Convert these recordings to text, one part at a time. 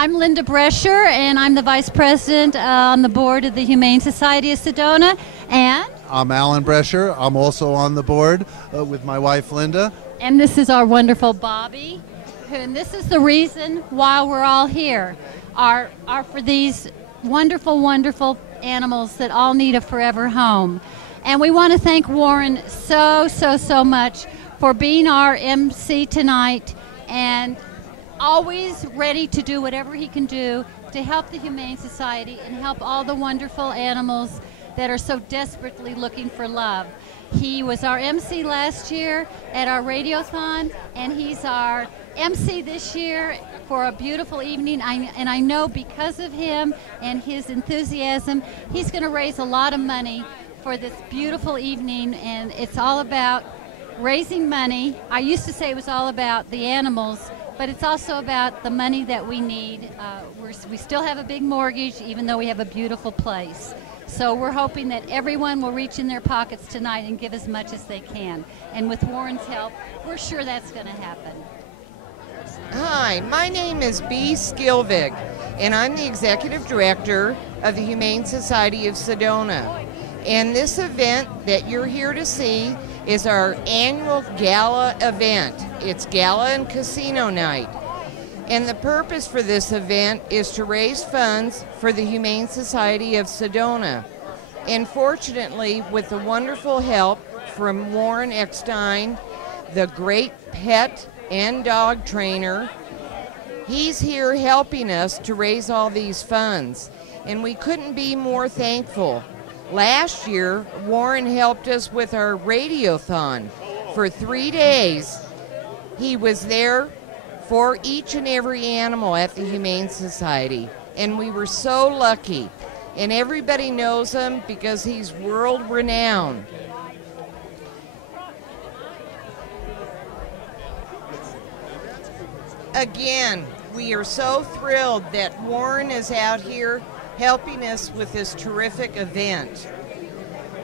I'm Linda Brescher, and I'm the Vice President on the board of the Humane Society of Sedona. And I'm Alan Brescher. I'm also on the board with my wife, Linda. And this is our wonderful Bobby. And this is the reason why we're all here, are for these wonderful, wonderful animals that all need a forever home. And we want to thank Warren so much for being our MC tonight and always ready to do whatever he can do to help the Humane Society and help all the wonderful animals that are so desperately looking for love. He was our MC last year at our radiothon, and he's our MC this year for a beautiful evening. And I know because of him and his enthusiasm, he's going to raise a lot of money for this beautiful evening, and it's all about raising money. I used to say it was all about the animals, but it's also about the money that we need. We still have a big mortgage, even though we have a beautiful place. So we're hoping that everyone will reach in their pockets tonight and give as much as they can. And with Warren's help, we're sure that's going to happen. Hi, my name is Bea Skilvig, and I'm the Executive Director of the Humane Society of Sedona. And this event that you're here to see is our annual gala event. It's gala and casino night. And the purpose for this event is to raise funds for the Humane Society of Sedona. And fortunately, with the wonderful help from Warren Eckstein, the great pet and dog trainer, he's here helping us to raise all these funds. And we couldn't be more thankful. Last year, Warren helped us with our radiothon. For 3 days, he was there for each and every animal at the Humane Society. And we were so lucky. And everybody knows him because he's world-renowned. Again, we are so thrilled that Warren is out here helping us with this terrific event.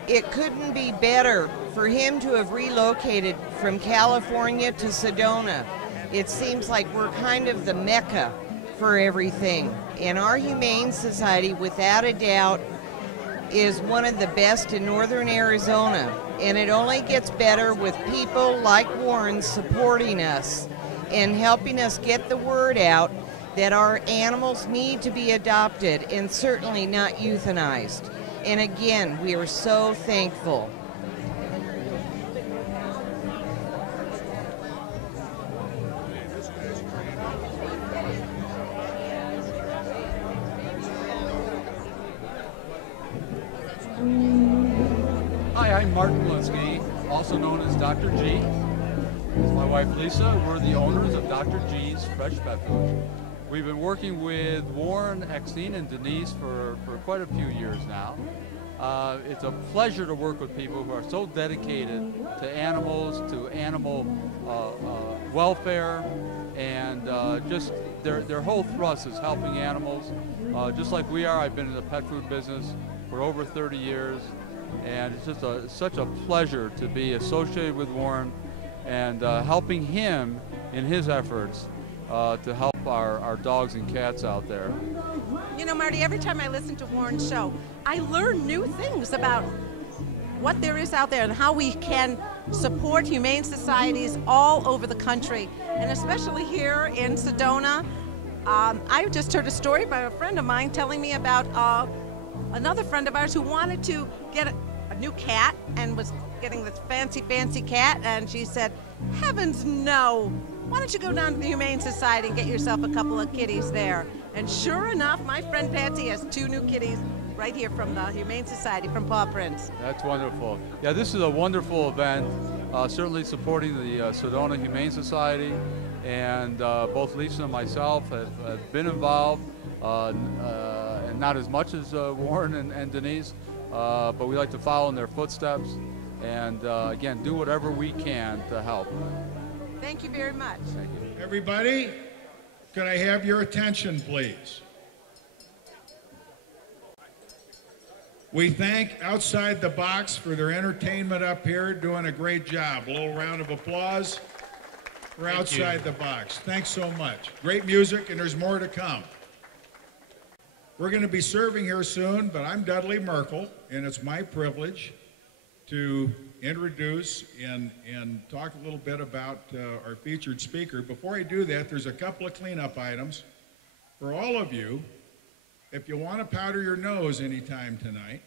It couldn't be better for him to have relocated from California to Sedona. It seems like we're kind of the mecca for everything. And our Humane Society, without a doubt, is one of the best in northern Arizona. And it only gets better with people like Warren supporting us and helping us get the word out that our animals need to be adopted and certainly not euthanized. And again, we are so thankful. Hi, I'm Martin Linsky, also known as Dr. G. This is my wife Lisa. We're the owners of Dr. G's Fresh Pet Food. We've been working with Warren, Eckstein, and Denise for quite a few years now. It's a pleasure to work with people who are so dedicated to animals, to animal welfare, and just their whole thrust is helping animals. Just like we are, I've been in the pet food business for over 30 years, and it's just such a pleasure to be associated with Warren and helping him in his efforts to help our dogs and cats out there. You know, Marty, every time I listen to Warren's show, I learn new things about what there is out there and how we can support humane societies all over the country, and especially here in Sedona. I just heard a story by a friend of mine telling me about another friend of ours who wanted to get a new cat and was getting this fancy cat, and she said, heavens no, why don't you go down to the Humane Society and get yourself a couple of kitties there? And sure enough, my friend Patsy has 2 new kitties right here from the Humane Society, from Paw Prints. That's wonderful. Yeah, this is a wonderful event, certainly supporting the Sedona Humane Society, and both Lisa and myself have been involved, and not as much as Warren and Denise, but we like to follow in their footsteps and, again, do whatever we can to help. Thank you very much. Thank you. Everybody, could I have your attention, please? We thank Outside the Box for their entertainment up here, doing a great job. A little round of applause for Outside the Box. Thanks so much. Great music, and there's more to come. We're going to be serving here soon, but I'm Dudley Merkel, and it's my privilege to introduce and talk a little bit about our featured speaker. Before I do that, there's a couple of cleanup items for all of you. If you want to powder your nose anytime tonight,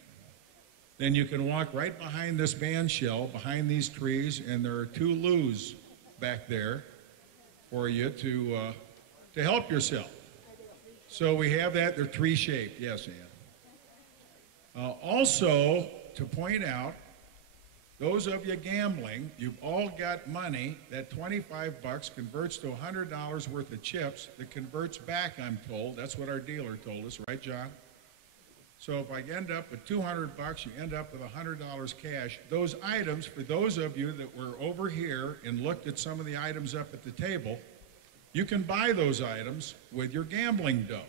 then you can walk right behind this band shell, behind these trees, and there are 2 loos back there for you to help yourself. So we have that. They're tree-shaped. Yes, Ann. Also, to point out, those of you gambling, you've all got money. That 25 bucks converts to $100 worth of chips that converts back, I'm told. That's what our dealer told us, right, John? So if I end up with 200 bucks, you end up with $100 cash. Those items, for those of you that were over here and looked at some of the items up at the table, you can buy those items with your gambling dough.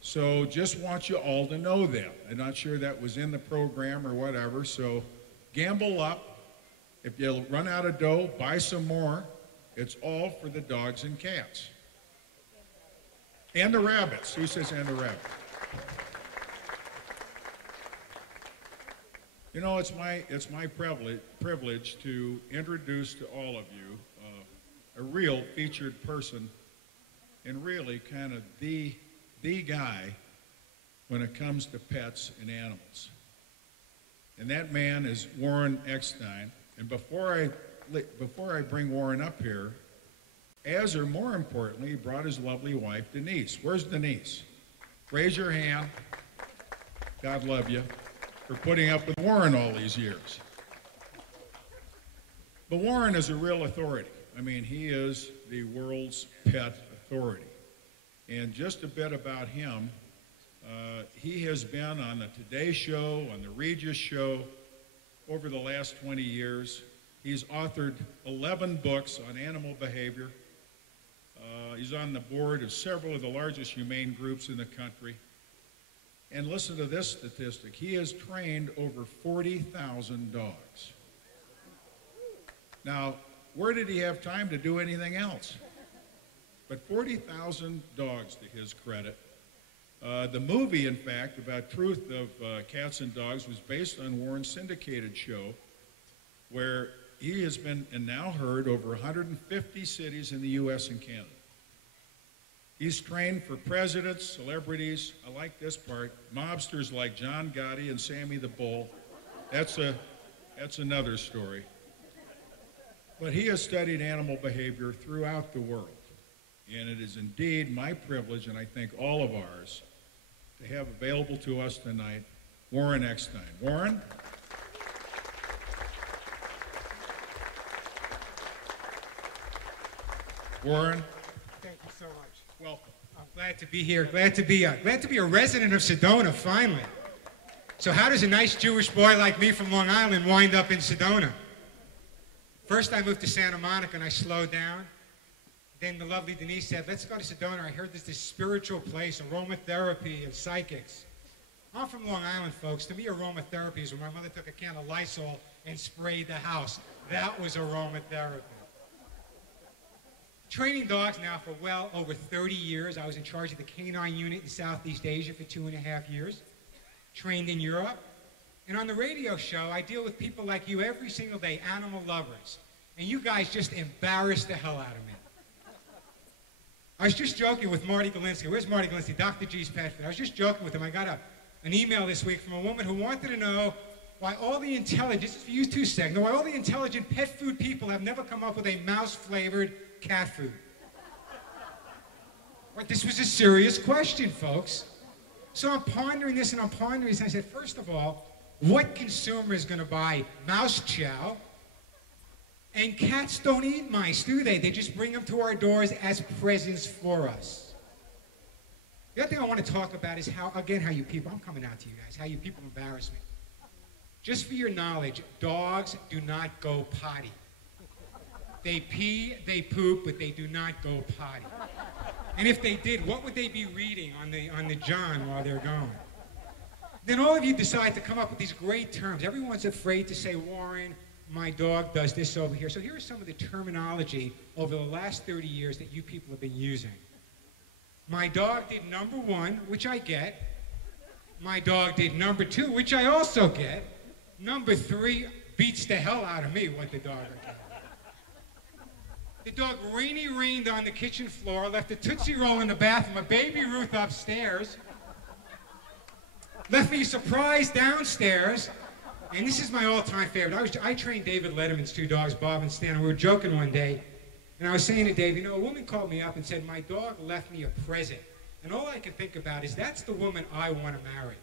So just want you all to know that. I'm not sure that was in the program or whatever, so gamble up. If you run out of dough, buy some more. It's all for the dogs and cats. And the rabbits. Who says and the rabbits? You know, it's my privilege to introduce to all of you a real featured person, and really kind of the guy when it comes to pets and animals. And that man is Warren Eckstein. And before I bring Warren up here, or more importantly, he brought his lovely wife, Denise. Where's Denise? Raise your hand. God love you for putting up with Warren all these years. But Warren is a real authority. I mean, he is the world's pet authority. And just a bit about him, he has been on the Today Show, on the Regis Show, over the last 20 years. He's authored 11 books on animal behavior. He's on the board of several of the largest humane groups in the country. And listen to this statistic. He has trained over 40,000 dogs. Now, where did he have time to do anything else? But 40,000 dogs to his credit. The movie, in fact, about Truth of Cats and Dogs was based on Warren's syndicated show, where he has been and now heard over 150 cities in the U.S. and Canada. He's trained for presidents, celebrities, I like this part, mobsters like John Gotti and Sammy the Bull. That's another story. But he has studied animal behavior throughout the world. And it is indeed my privilege, and I think all of ours, to have available to us tonight Warren Eckstein. Warren? Warren? Thank you so much. Welcome. I'm glad to be here. Glad to be a resident of Sedona, finally. So how does a nice Jewish boy like me from Long Island wind up in Sedona? First I moved to Santa Monica and I slowed down. Then the lovely Denise said, let's go to Sedona. I heard there's this spiritual place, aromatherapy and psychics. I'm from Long Island, folks. To me, aromatherapy is when my mother took a can of Lysol and sprayed the house. That was aromatherapy. Training dogs now for well over 30 years. I was in charge of the canine unit in Southeast Asia for 2.5 years. Trained in Europe. And on the radio show, I deal with people like you every single day, animal lovers. And you guys just embarrass the hell out of me. I was just joking with Marty Galinsky. Where's Marty Galinsky? Dr. G's pet food. I was just joking with him. I got an email this week from a woman who wanted to know why all the intelligent, just for you 2 seconds, why all the intelligent pet food people have never come up with a mouse-flavored cat food. Right, this was a serious question, folks. So I'm pondering this and I'm pondering this, and I said, first of all, what consumer is going to buy mouse chow? And cats don't eat mice, do they? They just bring them to our doors as presents for us. The other thing I want to talk about is how you people, I'm coming out to you guys, how you people embarrass me. Just for your knowledge, dogs do not go potty. They pee, they poop, but they do not go potty. And if they did, what would they be reading on the John while they're going? Then all of you decide to come up with these great terms. Everyone's afraid to say, Warren, my dog does this over here. So here are some of the terminology over the last 30 years that you people have been using. My dog did #1, which I get. My dog did #2, which I also get. #3 beats the hell out of me what the dog would get. The dog rained on the kitchen floor, left a Tootsie Roll in the bathroom, a Baby Ruth upstairs, left me a surprise downstairs, and this is my all-time favorite. I trained David Letterman's 2 dogs, Bob and Stan, and we were joking one day, and I was saying to Dave, you know, a woman called me up and said, my dog left me a present, and all I can think about is that's the woman I want to marry.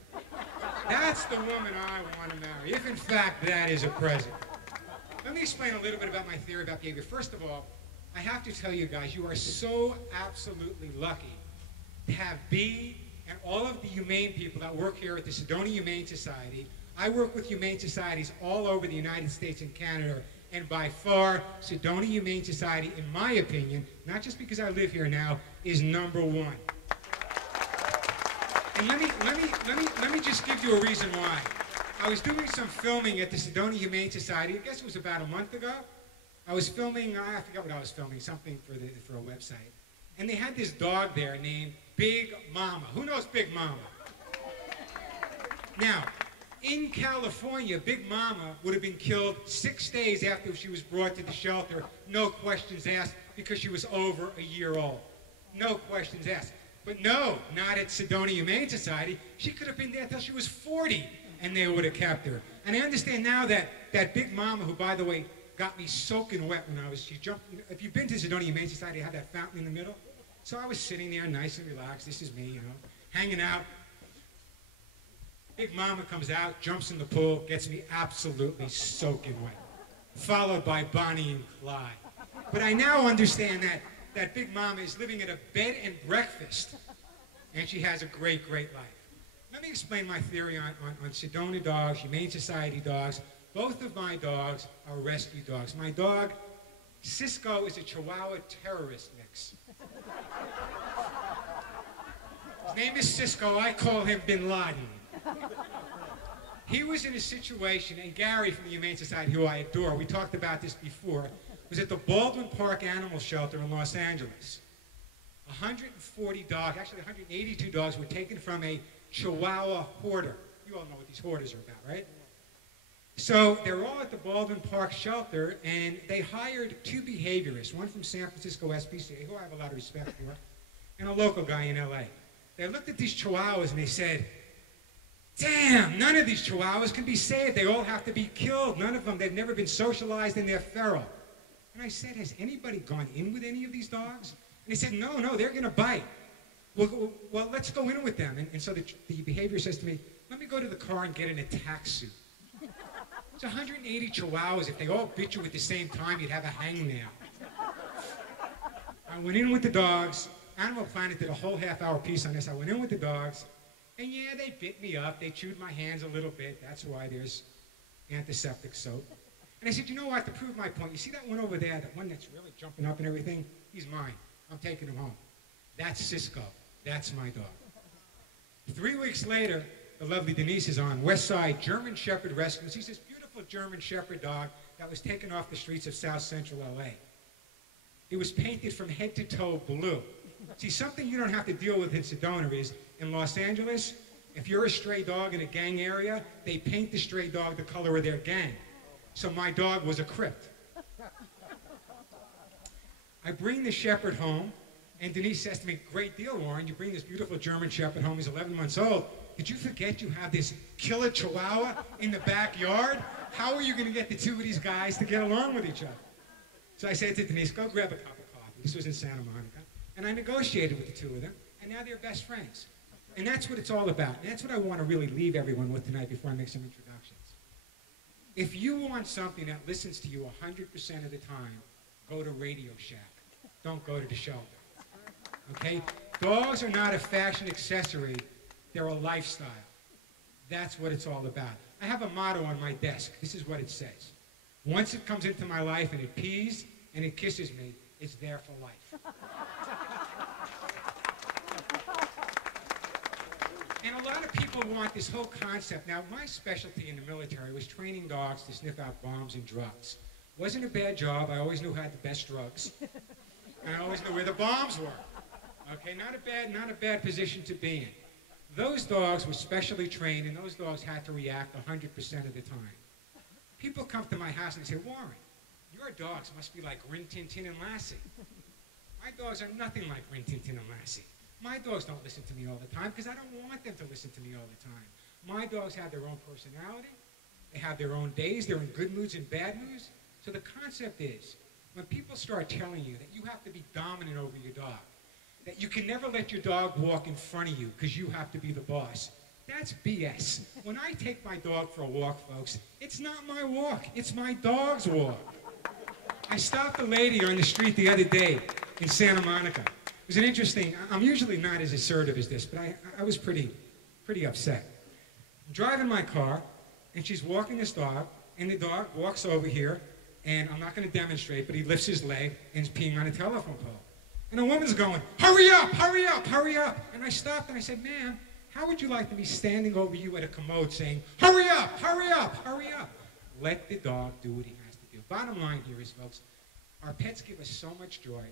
That's the woman I want to marry, if in fact that is a present. Let me explain a little bit about my theory about behavior. First of all, I have to tell you guys, you are so absolutely lucky to have B and all of the humane people that work here at the Sedona Humane Society. I work with humane societies all over the United States and Canada, and by far, Sedona Humane Society, in my opinion, not just because I live here now, is #1. And let me just give you a reason why. I was doing some filming at the Sedona Humane Society. I guess it was about a month ago. I was filming, I forgot what I was filming, something for a website. And they had this dog there named Big Mama. Who knows Big Mama? Now, in California, Big Mama would have been killed 6 days after she was brought to the shelter, no questions asked, because she was over a year old. No questions asked. But no, not at Sedona Humane Society. She could have been there until she was 40, and they would have kept her. And I understand now that Big Mama, who, by the way, got me soaking wet when she jumped. If you've been to Sedona Humane Society, they have that fountain in the middle. So I was sitting there nice and relaxed. This is me, you know, hanging out. Big Mama comes out, jumps in the pool, gets me absolutely soaking wet. Followed by Bonnie and Clyde. But I now understand that Big Mama is living at a bed and breakfast, and she has a great, great life. Let me explain my theory on Sedona dogs, Humane Society dogs. Both of my dogs are rescue dogs. My dog, Cisco, is a Chihuahua terrorist mix. His name is Cisco. I call him Bin Laden. He was in a situation, and Gary from the Humane Society, who I adore, we talked about this before, was at the Baldwin Park Animal Shelter in Los Angeles. 140 dogs, actually 182 dogs, were taken from a Chihuahua hoarder. You all know what these hoarders are about, right? So they were all at the Baldwin Park shelter, and they hired 2 behaviorists, one from San Francisco SPCA, who I have a lot of respect for, and a local guy in LA. They looked at these Chihuahuas and they said, damn, none of these Chihuahuas can be saved. They all have to be killed. None of them, they've never been socialized and they're feral. And I said, has anybody gone in with any of these dogs? And they said, no, they're going to bite. Well, let's go in with them. And so the behavior says to me, let me go to the car and get an attack suit. It's 180 Chihuahuas. If they all bit you at the same time, you'd have a hangnail. I went in with the dogs. Animal Planet did a whole half-hour piece on this. I went in with the dogs, and yeah, they bit me up. They chewed my hands a little bit. That's why there's antiseptic soap. And I said, you know what, to prove my point, you see that one over there, that one that's really jumping up and everything? He's mine. I'm taking him home. That's Cisco. That's my dog. 3 weeks later, the lovely Denise is on West Side German Shepherd Rescue. She's this beautiful German Shepherd dog that was taken off the streets of South Central LA. It was painted from head to toe blue. See, something you don't have to deal with in Sedona is, in Los Angeles, if you're a stray dog in a gang area, they paint the stray dog the color of their gang. So my dog was a Crip. I bring the Shepherd home, and Denise says to me, great deal, Warren, you bring this beautiful German Shepherd home, he's 11 months old. Did you forget you have this killer Chihuahua in the backyard? How are you going to get the 2 of these guys to get along with each other? So I said to Denise, go grab a cup of coffee. This was in Santa Monica. And I negotiated with the 2 of them, and now they're best friends. And that's what it's all about. And that's what I want to really leave everyone with tonight before I make some introductions. If you want something that listens to you 100% of the time, go to Radio Shack. Don't go to the shelter. Okay? Dogs are not a fashion accessory. They're a lifestyle. That's what it's all about. I have a motto on my desk. This is what it says. Once it comes into my life and it pees and it kisses me, it's there for life. And a lot of people want this whole concept. Now, my specialty in the military was training dogs to sniff out bombs and drugs. Wasn't a bad job. I always knew who had the best drugs. And I always knew where the bombs were. Okay, not a bad position to be in. Those dogs were specially trained, and those dogs had to react 100% of the time. People come to my house and they say, Warren, your dogs must be like Rin Tin Tin and Lassie. My dogs are nothing like Rin Tin Tin and Lassie. My dogs don't listen to me all the time because I don't want them to listen to me all the time. My dogs have their own personality. They have their own days. They're in good moods and bad moods. So the concept is, when people start telling you that you have to be dominant over your dog, that you can never let your dog walk in front of you because you have to be the boss, that's BS. When I take my dog for a walk, folks, it's not my walk. It's my dog's walk. I stopped a lady on the street the other day in Santa Monica. It was an interesting, I'm usually not as assertive as this, but I was pretty upset. I'm driving my car, and she's walking this dog, and the dog walks over here, and I'm not going to demonstrate, but he lifts his leg and is peeing on a telephone pole. And a woman's going, hurry up, hurry up, hurry up. And I stopped and I said, ma'am, how would you like to be standing over you at a commode saying, hurry up, hurry up, hurry up? Let the dog do what he has to do. Bottom line here is, folks, our pets give us so much joy,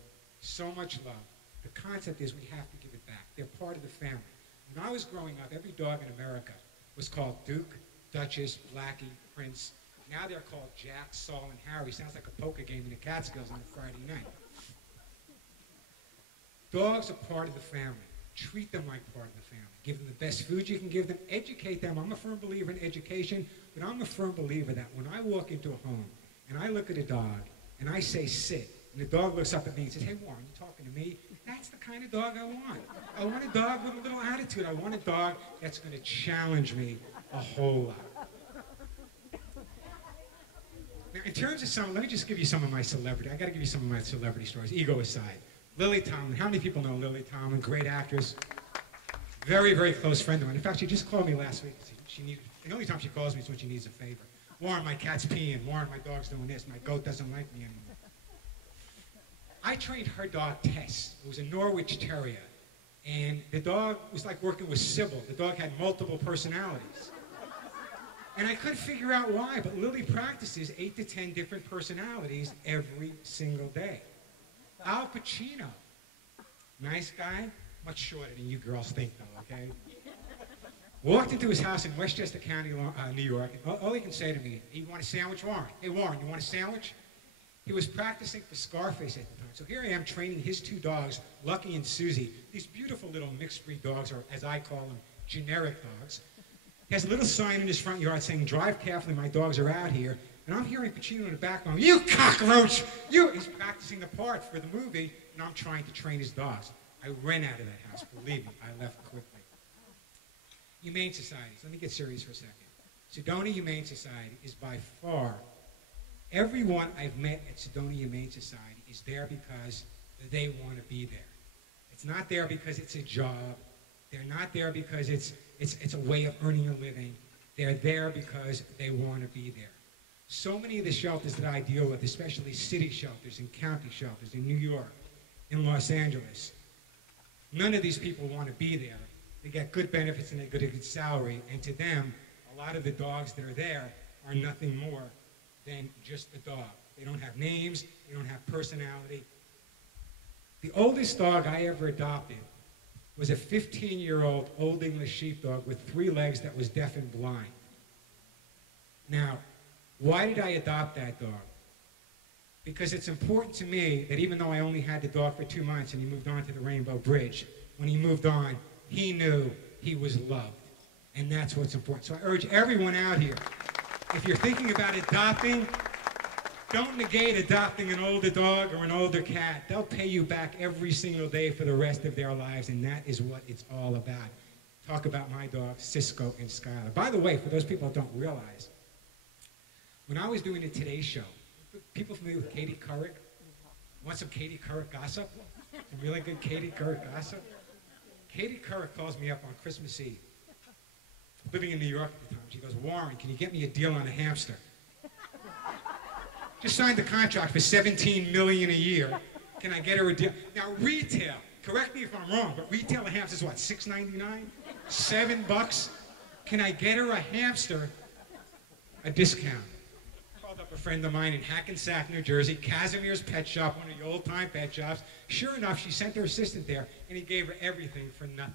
so much love. The concept is we have to give it back. They're part of the family. When I was growing up, every dog in America was called Duke, Duchess, Blackie, Prince. Now they're called Jack, Saul, and Harry. Sounds like a poker game in the Catskills on a Friday night. Dogs are part of the family. Treat them like part of the family. Give them the best food you can give them. Educate them. I'm a firm believer in education, but I'm a firm believer that when I walk into a home and I look at a dog and I say sit, and the dog looks up at me and says, hey, Warren, you talking to me? That's the kind of dog I want. I want a dog with a little attitude. I want a dog that's going to challenge me a whole lot. Now, in terms of some, let me just give you some of my celebrity. I got to give you some of my celebrity stories, ego aside. Lily Tomlin. How many people know Lily Tomlin? Great actress. Very, very close friend of mine. In fact, she just called me last week. The only time she calls me is when she needs a favor. Warren, my cat's peeing. Warren, my dog's doing this. My goat doesn't like me anymore. I trained her dog, Tess. It was a Norwich Terrier. And the dog was like working with Sybil. The dog had multiple personalities. And I couldn't figure out why, but Lily practices 8 to 10 different personalities every single day. Al Pacino, nice guy, much shorter than you girls think though, okay? Walked into his house in Westchester County, New York, and all he can say to me, hey, you want a sandwich, Warren? Hey, Warren, you want a sandwich? He was practicing for Scarface at the time. So here I am training his 2 dogs, Lucky and Susie, these beautiful little mixed breed dogs, or as I call them, generic dogs. He has a little sign in his front yard saying, drive carefully, my dogs are out here. And I'm hearing Pacino in the background, you cockroach! You! He's practicing the part for the movie, and I'm trying to train his dogs. I ran out of that house, believe me, I left quickly. Humane Societies, let me get serious for a second. Sedona Humane Society is by far, everyone I've met at Sedona Humane Society is there because they want to be there. It's not there because it's a job. They're not there because it's a way of earning a living. They're there because they want to be there. So many of the shelters that I deal with, especially city shelters and county shelters in New York, in Los Angeles, none of these people want to be there. They get good benefits and they get a good salary, and to them, a lot of the dogs that are there are nothing more than just a dog. They don't have names, they don't have personality. The oldest dog I ever adopted was a 15-year-old Old English sheepdog with 3 legs that was deaf and blind. Now, why did I adopt that dog? Because it's important to me that even though I only had the dog for 2 months and he moved on to the Rainbow Bridge, when he moved on, he knew he was loved. And that's what's important. So I urge everyone out here, if you're thinking about adopting, don't negate adopting an older dog or an older cat. They'll pay you back every single day for the rest of their lives, and that is what it's all about. Talk about my dogs, Cisco and Skylar. By the way, for those people that don't realize, when I was doing the Today Show, people familiar with Katie Couric? Want some Katie Couric gossip? Some really good Katie Couric gossip? Katie Couric calls me up on Christmas Eve, living in New York at the time. She goes, Warren, can you get me a deal on a hamster? Just signed the contract for $17 million a year. Can I get her a deal? Now, retail, correct me if I'm wrong, but retail a hamster is what, $6.99? $7? Can I get her a hamster a discount? called up a friend of mine in Hackensack, New Jersey, Casimir's Pet Shop, one of the old-time pet shops. Sure enough, she sent her assistant there, and he gave her everything for nothing.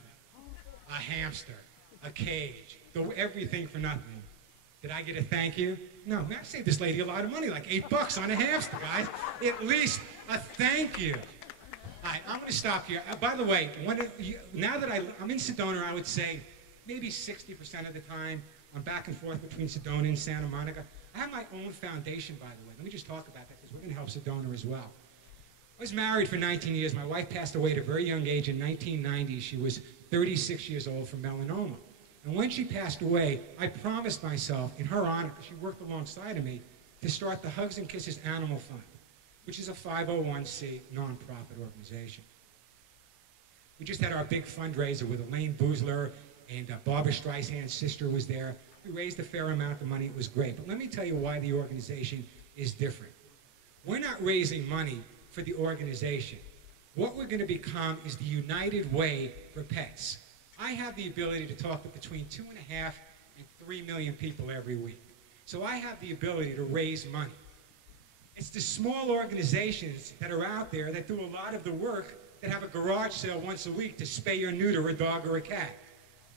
A hamster, a cage, everything for nothing. Did I get a thank you? No, man, I saved this lady a lot of money, like $8 on a hamster, guys. At least a thank you. All right, I'm going to stop here. By the way, now that I'm in Sedona, I would say maybe 60% of the time, I'm back and forth between Sedona and Santa Monica. I have my own foundation, by the way. Let me just talk about that, because we're going to help Sedona as well. I was married for 19 years. My wife passed away at a very young age in 1990. She was 36 years old from melanoma. And when she passed away, I promised myself, in her honor, because she worked alongside of me, to start the Hugs and Kisses Animal Fund, which is a 501c nonprofit organization. We just had our big fundraiser with Elaine Boozler, and Barbara Streisand's sister was there. We raised a fair amount of money. It was great. But let me tell you why the organization is different. We're not raising money for the organization. What we're going to become is the United Way for pets. I have the ability to talk to between 2.5 and 3 million people every week. So I have the ability to raise money. It's the small organizations that are out there that do a lot of the work, that have a garage sale once a week to spay or neuter a dog or a cat.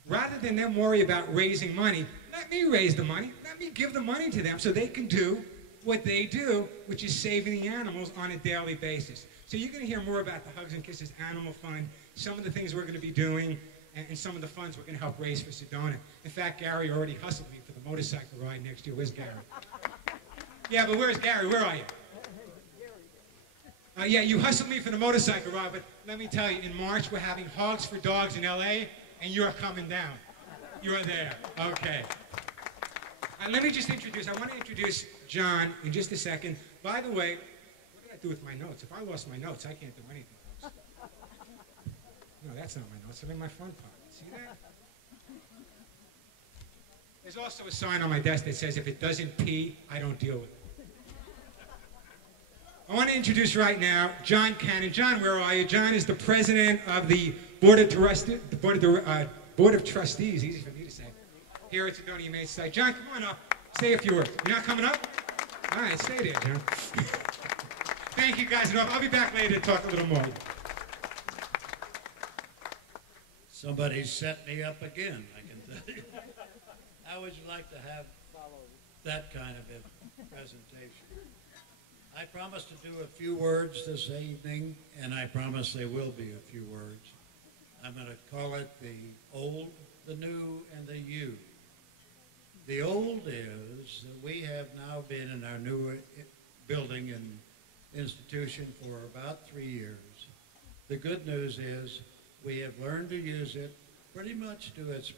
Rather than them worry about raising money, let me raise the money. Let me give the money to them so they can do what they do, which is saving the animals on a daily basis. So you're going to hear more about the Hugs and Kisses Animal Fund, some of the things we're going to be doing, and some of the funds we're going to help raise for Sedona. In fact, Gary already hustled me for the motorcycle ride next year. Where's Gary? Yeah, but where's Gary? Where are you? Yeah, you hustled me for the motorcycle ride, but let me tell you, in March we're having Hogs for Dogs in L.A., and you're coming down. You're there. Okay. Let me just introduce, I want to introduce John in just a second. By the way, what did I do with my notes? If I lost my notes, I can't do anything else. No, that's not my notes. They're in my front pocket. See that? There's also a sign on my desk that says, if it doesn't pee, I don't deal with it. I want to introduce right now John Cannon. John, where are you? John is the president of the Board of Trustees, easy for me to say, here at Sedona Humane Society. John, come on up. Say a few words. You're not coming up? All right, stay there, John. Thank you, guys. I'll be back later to talk a little more. Somebody set me up again, I can tell you. How would you like to have that kind of a presentation? I promised to do a few words this evening, and I promise there will be a few words. I'm going to call it the old, the new, and the you. The old is that we have now been in our new building and institution for about 3 years. The good news is we have learned to use it pretty much to its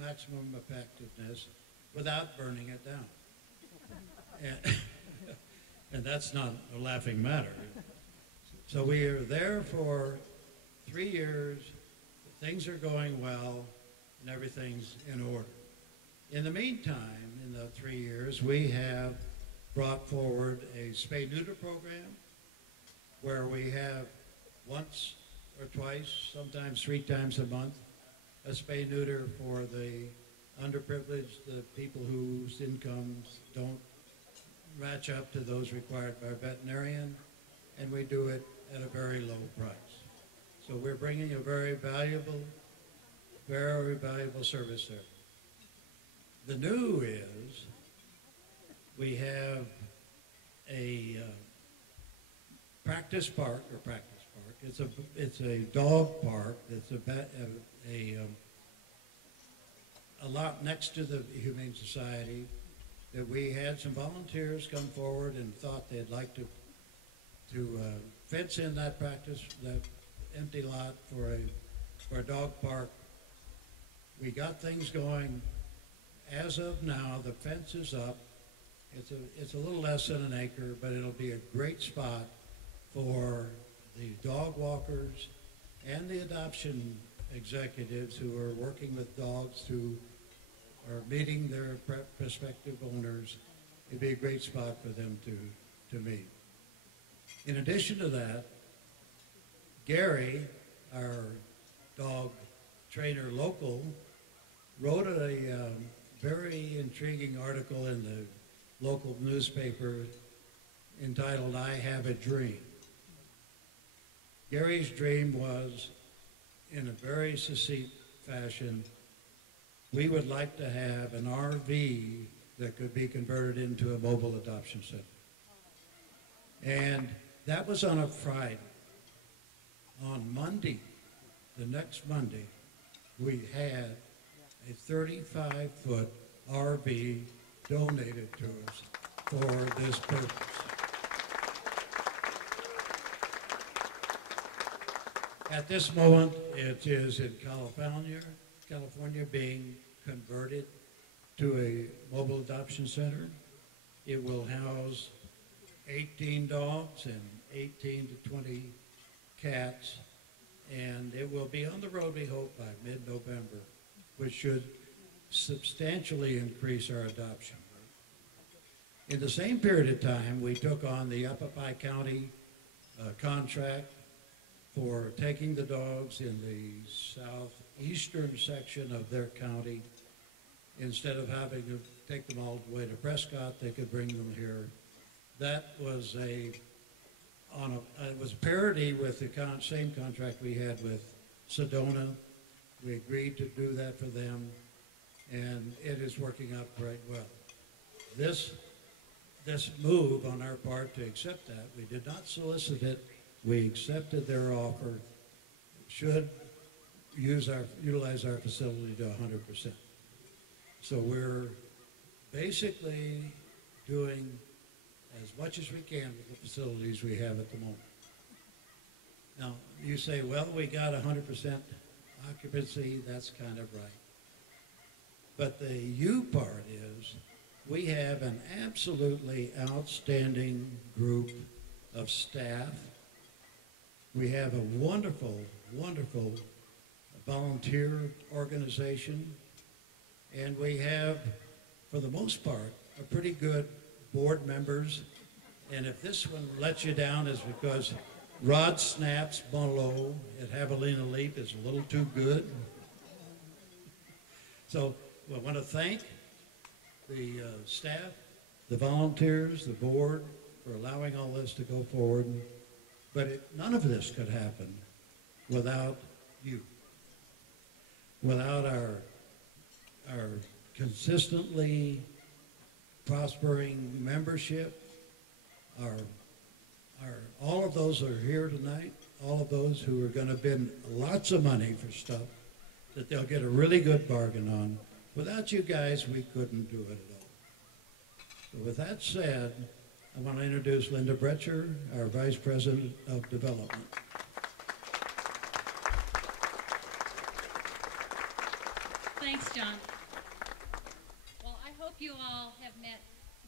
maximum effectiveness without burning it down. And that's not a laughing matter. So we are there for 3 years. Things are going well, and everything's in order. In the meantime, in the 3 years, we have brought forward a spay-neuter program where we have once or twice, sometimes 3 times a month, a spay-neuter for the underprivileged, the people whose incomes don't match up to those required by a veterinarian, and we do it at a very low price. So we're bringing a very valuable service there. The new is we have a practice park. It's a dog park. It's a lot next to the Humane Society that we had some volunteers come forward and thought they'd like to fence in that empty lot for a dog park. We got things going. As of now, the fence is up. It's a little less than an acre, but it'll be a great spot for the dog walkers and the adoption executives who are working with dogs who are meeting their prospective owners. It'd be a great spot for them to meet. In addition to that, Gary, our dog trainer local, wrote a very intriguing article in the local newspaper entitled I Have a Dream. Gary's dream was, in a very succinct fashion, we would like to have an RV that could be converted into a mobile adoption center. And that was on a Friday. On Monday, the next Monday, we had a 35-foot RV donated to us for this purpose. At this moment, it is in California being converted to a mobile adoption center. It will house 18 dogs and 18 to 20 cats, and it will be on the road, we hope, by mid-November, which should substantially increase our adoption rate. In the same period of time, we took on the Yavapai County contract for taking the dogs in the southeastern section of their county. Instead of having to take them all the way to Prescott, they could bring them here. That was it was parity with the same contract we had with Sedona. We agreed to do that for them, and it is working out quite well. This move on our part to accept that, we did not solicit it. We accepted their offer. Should utilize our facility to 100%. So we're basically doing as much as we can with the facilities we have at the moment. Now, you say, well, we got 100% occupancy. That's kind of right. But the U part is we have an absolutely outstanding group of staff. We have a wonderful, wonderful volunteer organization. And we have, for the most part, a pretty good board members. And if this one lets you down, is because Rod Snap's Molo at Javelina Leap is a little too good. So I want to thank the staff, the volunteers, the board for allowing all this to go forward. But none of this could happen without you, without our consistently prospering membership, all of those that are here tonight, all of those who are going to bid lots of money for stuff that they'll get a really good bargain on. Without you guys, we couldn't do it at all. So with that said, I want to introduce Linda Bretcher, our Vice President of Development. Thanks, John. Well, I hope you all have met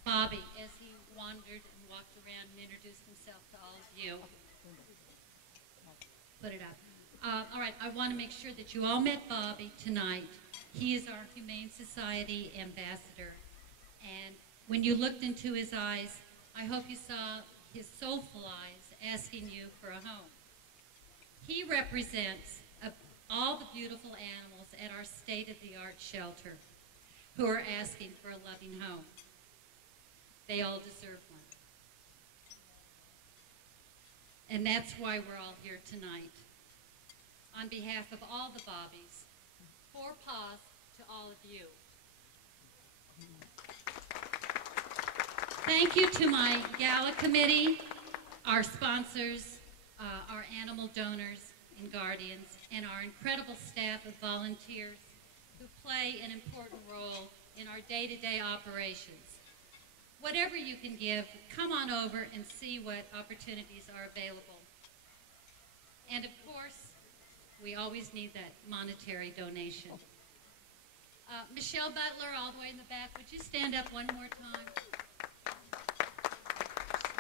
Bobby as he wandered and walked around and introduced himself to all of you. Put it up. All right, I want to make sure that you all met Bobby tonight. He is our Humane Society ambassador. And when you looked into his eyes, I hope you saw his soulful eyes asking you for a home. He represents all the beautiful animals at our state-of-the-art shelter who are asking for a loving home. They all deserve one. And that's why we're all here tonight. On behalf of all the Bobbies, 4 paws to all of you. Thank you to my gala committee, our sponsors, our animal donors and guardians, and our incredible staff of volunteers who play an important role in our day-to-day operations. Whatever you can give, come on over and see what opportunities are available. And of course, we always need that monetary donation. Michelle Butler, all the way in the back, would you stand up one more time?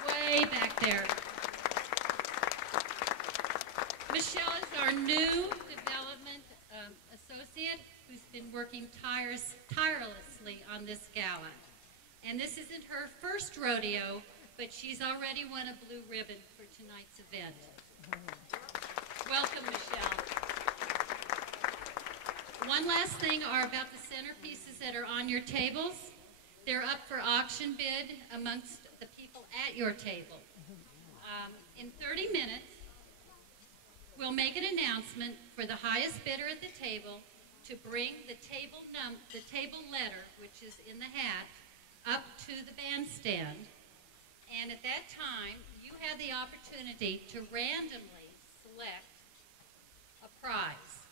Way back there. Michelle is our new development associate who's been working tirelessly on this gala. And this isn't her first rodeo, but she's already won a blue ribbon for tonight's event. Welcome, Michelle. One last thing are about the centerpieces that are on your tables. They're up for auction bid amongst the people at your table. In 30 minutes, we'll make an announcement for the highest bidder at the table to bring the table letter, which is in the hat, up to the bandstand. And at that time, you have the opportunity to randomly select a prize.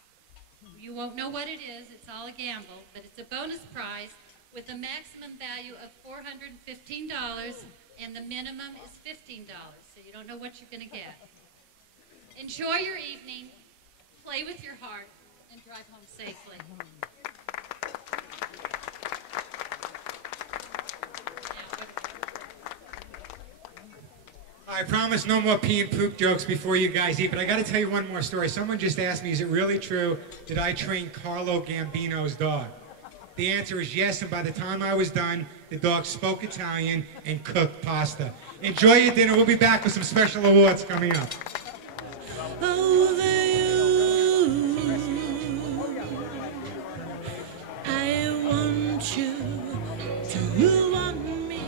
You won't know what it is, it's all a gamble, but it's a bonus prize with a maximum value of $415, and the minimum is $15, so you don't know what you're going to get. Enjoy your evening, play with your heart, and drive home safely. I promise no more pee and poop jokes before you guys eat, but I got to tell you one more story. Someone just asked me, is it really true that I trained Carlo Gambino's dog? The answer is yes, and by the time I was done, the dog spoke Italian and cooked pasta. Enjoy your dinner. We'll be back with some special awards coming up. Over you, I want you to want me.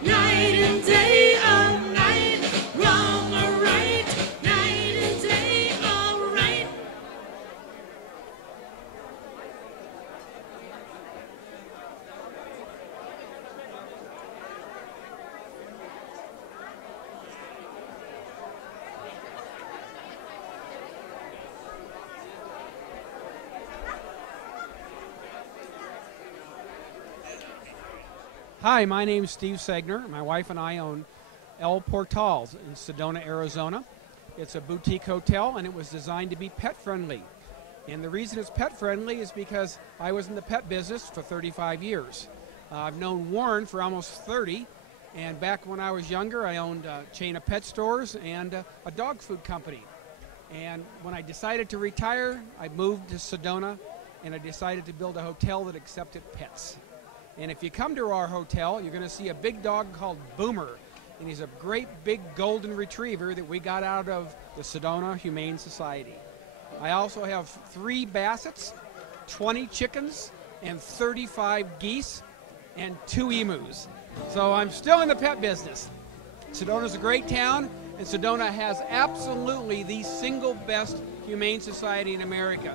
Night and day, all night, wrong or right, night and day, all right. Hi, my name is Steve Segner. My wife and I own El Portals in Sedona, Arizona. It's a boutique hotel, and it was designed to be pet-friendly. And the reason it's pet-friendly is because I was in the pet business for 35 years. I've known Warren for almost 30, and back when I was younger, I owned a chain of pet stores and a dog food company. And when I decided to retire, I moved to Sedona, and I decided to build a hotel that accepted pets. And if you come to our hotel, you're going to see a big dog called Boomer. And he's a great big golden retriever that we got out of the Sedona Humane Society. I also have 3 bassets, 20 chickens, and 35 geese, and 2 emus. So I'm still in the pet business. Sedona's a great town, and Sedona has absolutely the single best humane society in America.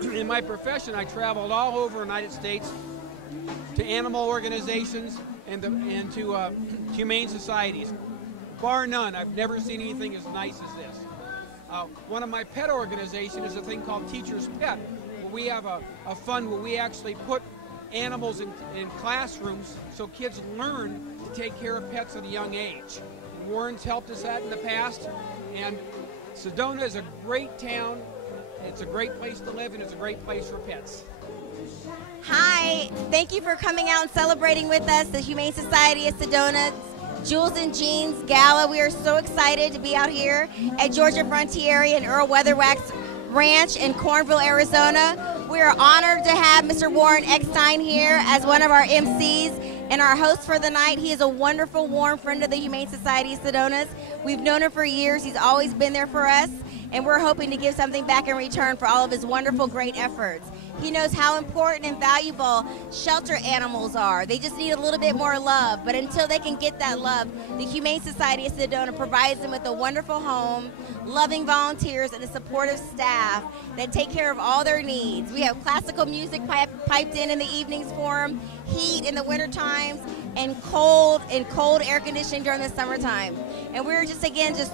In my profession, I traveled all over the United States to animal organizations and to humane societies. Bar none, I've never seen anything as nice as this. One of my pet organizations is a thing called Teacher's Pet, where we have a fund where we actually put animals in classrooms so kids learn to take care of pets at a young age. And Warren's helped us that in the past, and Sedona is a great town. It's a great place to live, and it's a great place for pets. Hi, thank you for coming out and celebrating with us, the Humane Society of Sedona Jules and Jeans Gala. We are so excited to be out here at Georgia Frontiere and Earl Weatherwax Ranch in Cornville, Arizona. We are honored to have Mr. Warren Eckstein here as one of our MCs and our host for the night. He is a wonderful, warm friend of the Humane Society of Sedona's. We've known him for years. He's always been there for us, and we're hoping to give something back in return for all of his wonderful, great efforts. He knows how important and valuable shelter animals are. They just need a little bit more love, but until they can get that love, the Humane Society of Sedona provides them with a wonderful home, loving volunteers, and a supportive staff that take care of all their needs. We have classical music piped in the evenings for them, heat in the winter times, and cold air conditioning during the summertime. And we're just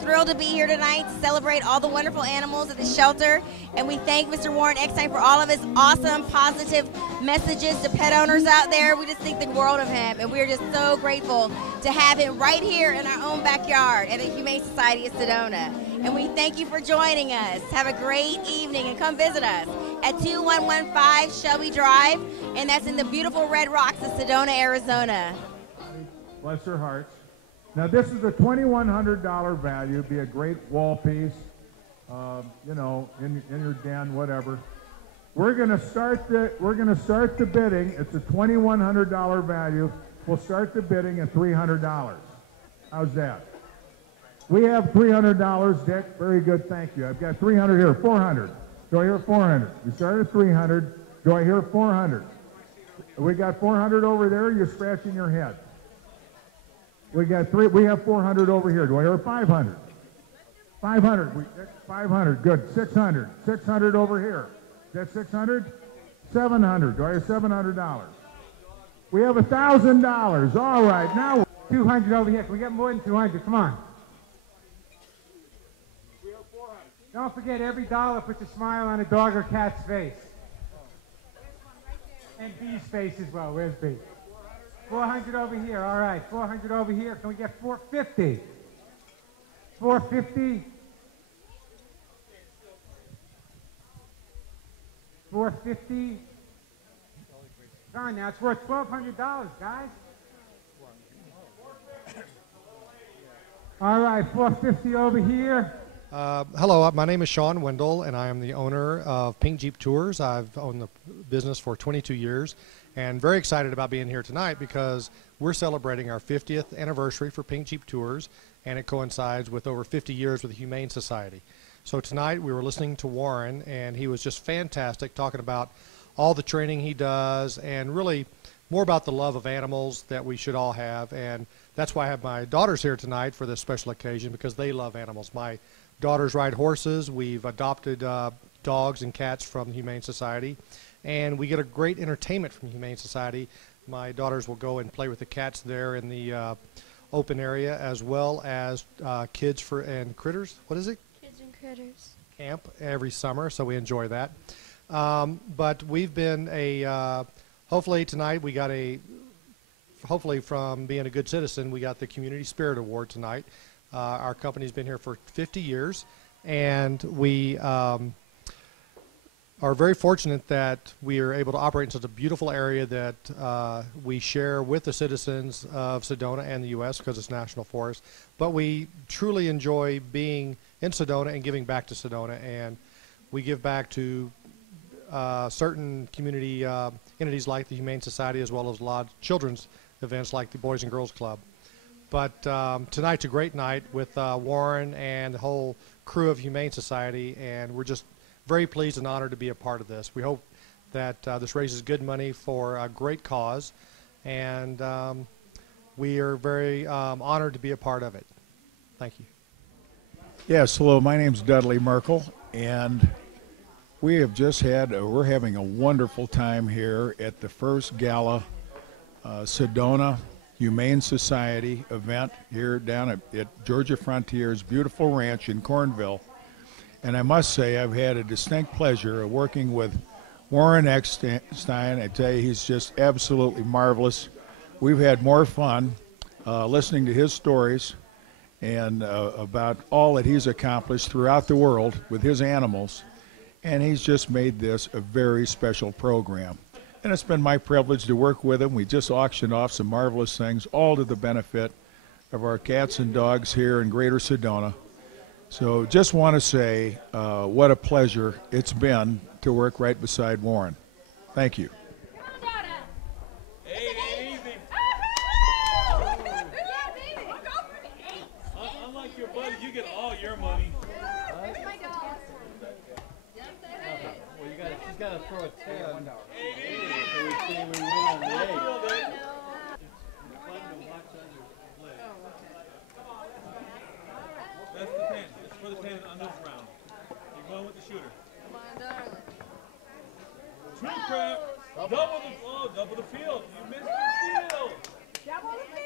thrilled to be here tonight to celebrate all the wonderful animals at the shelter. And we thank Mr. Warren Eckstein for all of his awesome, positive messages to pet owners out there. We just think the world of him, and we're just so grateful to have him right here in our own backyard at the Humane Society of Sedona. And we thank you for joining us. Have a great evening, and come visit us at 2115 Shelby Drive, and that's in the beautiful Red Rocks of Sedona, Arizona. Bless their hearts. Now this is a $2,100 value. It'd be a great wall piece, you know, in your den, whatever. We're gonna start the bidding. It's a $2,100 value. We'll start the bidding at $300. How's that? We have $300, Dick. Very good, thank you. I've got 300 here, 400. Do I hear 400? We started at 300. Do I hear 400? We got 400 over there. You're scratching your head. We have 400 over here. Do I hear 500? 500. 500. Good. 600. 600 over here. Is that 600? 700. Do I hear $700? We have $1,000. All right. Now 200 over here. Can we get more than 200? Come on. Don't forget, every dollar puts a smile on a dog or cat's face. And B's face as well. Where's B? 400 over here. All right. 400 over here. Can we get 450? 450. 450. Come on now. It's worth $1,200, guys. All right. 450 over here. Hello, my name is Sean Wendell, and I am the owner of Pink Jeep Tours. I've owned the business for 22 years, and very excited about being here tonight because we're celebrating our 50th anniversary for Pink Jeep Tours, and it coincides with over 50 years with the Humane Society. So tonight we were listening to Warren, and he was just fantastic, talking about all the training he does, and really more about the love of animals that we should all have. And that's why I have my daughters here tonight for this special occasion, because they love animals. My daughters ride horses. We've adopted dogs and cats from the Humane Society, and we get a great entertainment from the Humane Society. My daughters will go and play with the cats there in the open area, as well as Kids and Critters. What is it? Kids and Critters. Camp every summer, so we enjoy that. But we've been hopefully tonight we got hopefully from being a good citizen, we got the Community Spirit Award tonight. Our company's been here for 50 years, and we are very fortunate that we are able to operate in such a beautiful area that we share with the citizens of Sedona and the U.S. because it's national forest. But we truly enjoy being in Sedona and giving back to Sedona, and we give back to certain community entities like the Humane Society, as well as a lot of children's events like the Boys and Girls Club. But tonight's a great night with Warren and the whole crew of Humane Society, and we're just very pleased and honored to be a part of this. We hope that this raises good money for a great cause, and we are very honored to be a part of it. Thank you. Yes, hello, my name's Dudley Merkel, and we have just we're having a wonderful time here at the first gala Sedona Humane Society event here down at Georgia Frontier's beautiful ranch in Cornville. And I must say I've had a distinct pleasure of working with Warren Eckstein. I tell you, he's just absolutely marvelous. We've had more fun listening to his stories and about all that he's accomplished throughout the world with his animals. And he's just made this a very special program. And it's been my privilege to work with him. We just auctioned off some marvelous things, all to the benefit of our cats and dogs here in Greater Sedona. So just want to say what a pleasure it's been to work right beside Warren. Thank you. Unlike your buddy, you get all your money. She's got to throw a 10. So we see when we get on the 8. That's the pin. It's for the pin on this round. You're going with the shooter. Come on, darling. True crap. Double the field. You missed the field. Double the field.